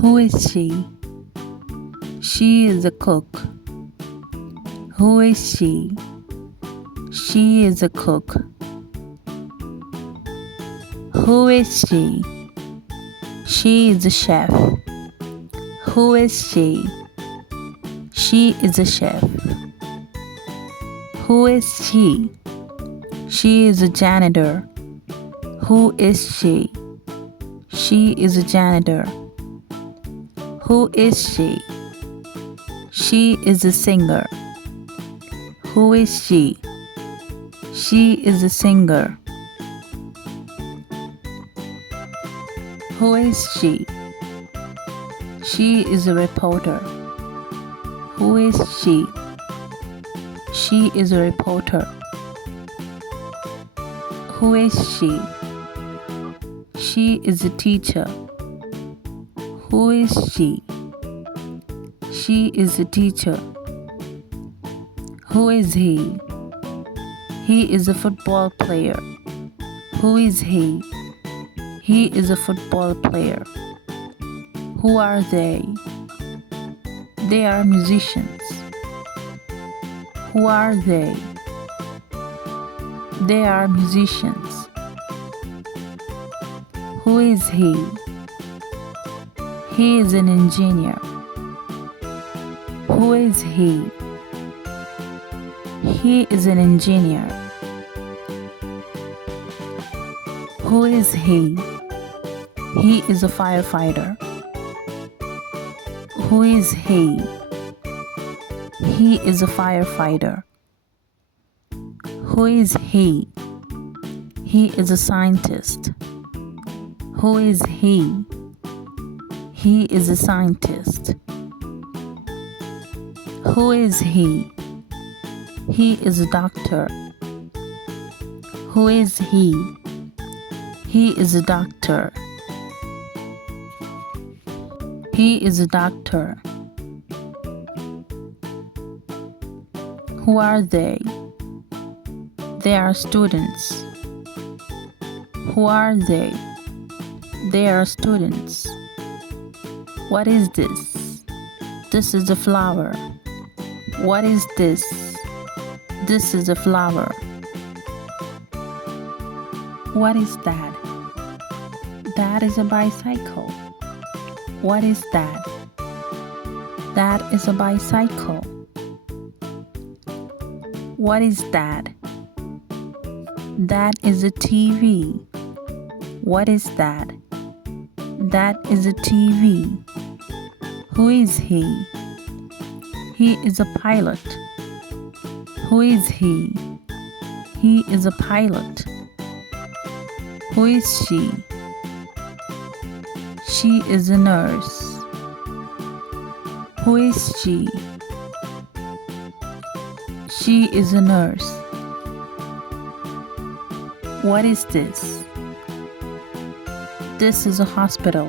Who is she? She is a cook. Who is she? She is a cook. Who is she? She is a chef. Who is she? She is a chef. Who is she? She is a janitor. Who is she? She is a janitor. Who is she? She is a singer. Who is she? She is a singer. Who is she? She is a reporter. Who is she? She is a reporter. Who is she? She is a teacher. Who is she? She is a teacher. Who is he? He is a football player. Who is he? He is a football player. Who are they? They are musicians. Who are they? They are musicians. Who is he? He is an engineer. Who is he? He is an engineer. Who is he? He is a firefighter. Who is he? He is a firefighter. Who is he? He is a scientist. Who is he? He is a scientist. Who is he? He is a doctor. Who is he? He is a doctor. He is a doctor. Who are they? They are students. Who are they? They are students. What is this? This is a flower. What is this? This is a flower. What is that? That is a bicycle. What is that? That is a bicycle. What is that? That is a TV. What is that? That is a TV. Who is he? He is a pilot. Who is he? He is a pilot. Who is she? She is a nurse. Who is she? She is a nurse. What is this? This is a hospital.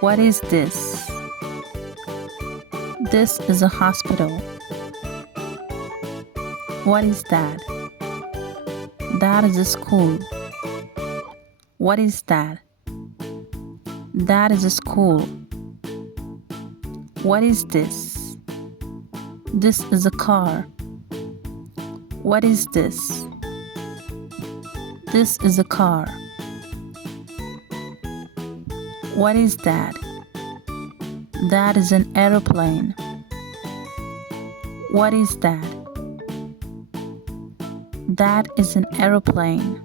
What is this? This is a hospital. What is that? That is a school. What is that? That is a school. What is this? This is a car. What is this? This is a car. What is that? That is an aeroplane. What is that? That is an aeroplane.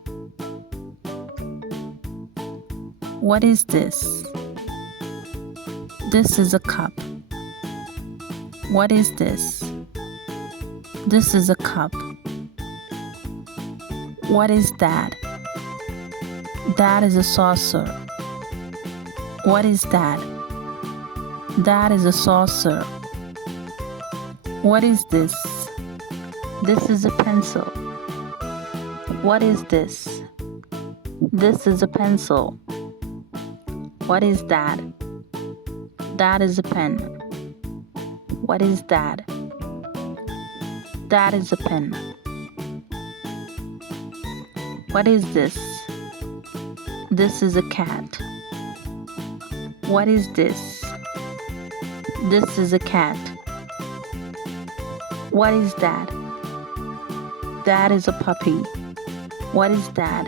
What is this? This is a cup. What is this? This is a cup. What is that? That is a saucer. What is that? That is a saucer. What is this? This is a pencil. What is this? This is a pencil. What is that? That is a pen. What is that? That is a pen. What is this? This is a cat. What is this? This is a cat. What is that? That is a puppy. What is that?